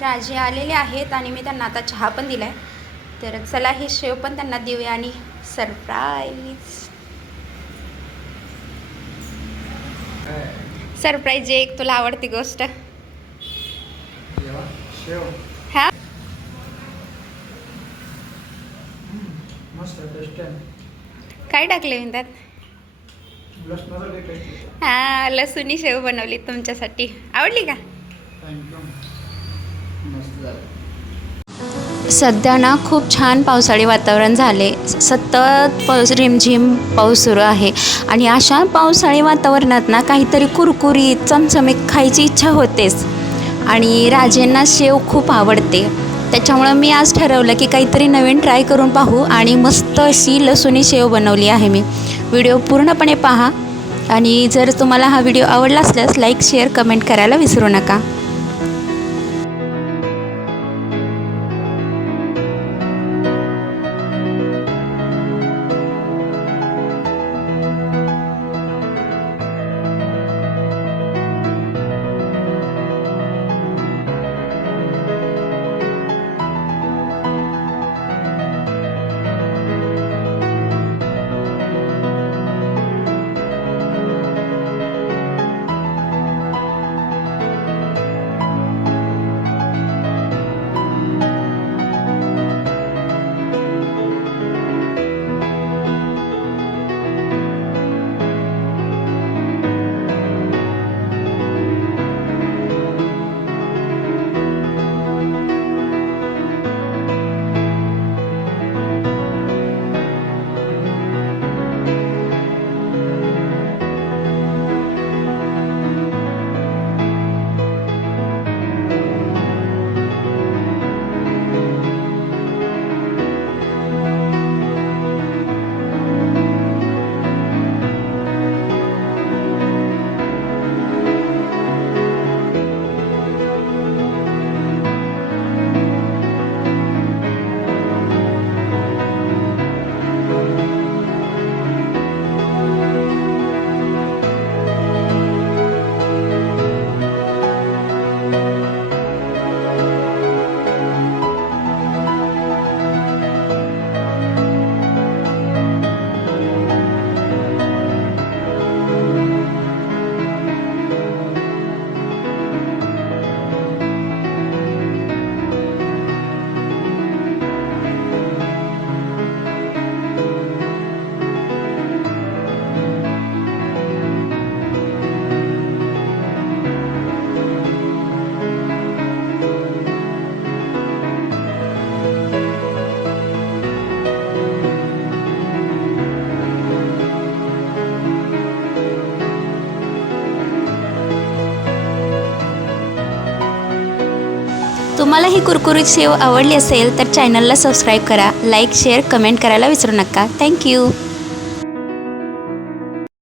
राजे आलेले आहेत आणि मी त्यांना आता चहा पण दिला आहे. तर चला हे शेव पण त्यांना देऊया आणि सरप्राईज सरप्राईज एक तुला आवडती गोष्ट. हा काय टाकले मी त्यात? हा लसूणी शेव बनवली तुमच्यासाठी. आवडली का? सध्या ना खूप छान पावसाळी वातावरण झाले. सतत रिमझिम पाऊस सुरू आहे आणि अशा पावसाळी वातावरणात ना काहीतरी कुरकुरीत चमचमीत खायची इच्छा होतेच. आणि राजेंना शेव खूप आवडते, त्याच्यामुळं मी आज ठरवलं की काहीतरी नवीन ट्राय करून पाहू आणि मस्त अशी लसूणी शेव बनवली आहे मी. व्हिडिओ पूर्णपणे पहा आणि जर तुम्हाला हा व्हिडिओ आवडला असल्यास लाईक शेअर कमेंट करायला विसरू नका. तुम्हाला ही कुरकुरीत शेव आवडली असेल तर चॅनलला सबस्क्राईब करा, लाईक शेअर कमेंट करायला विसरू नका. थँक्यू.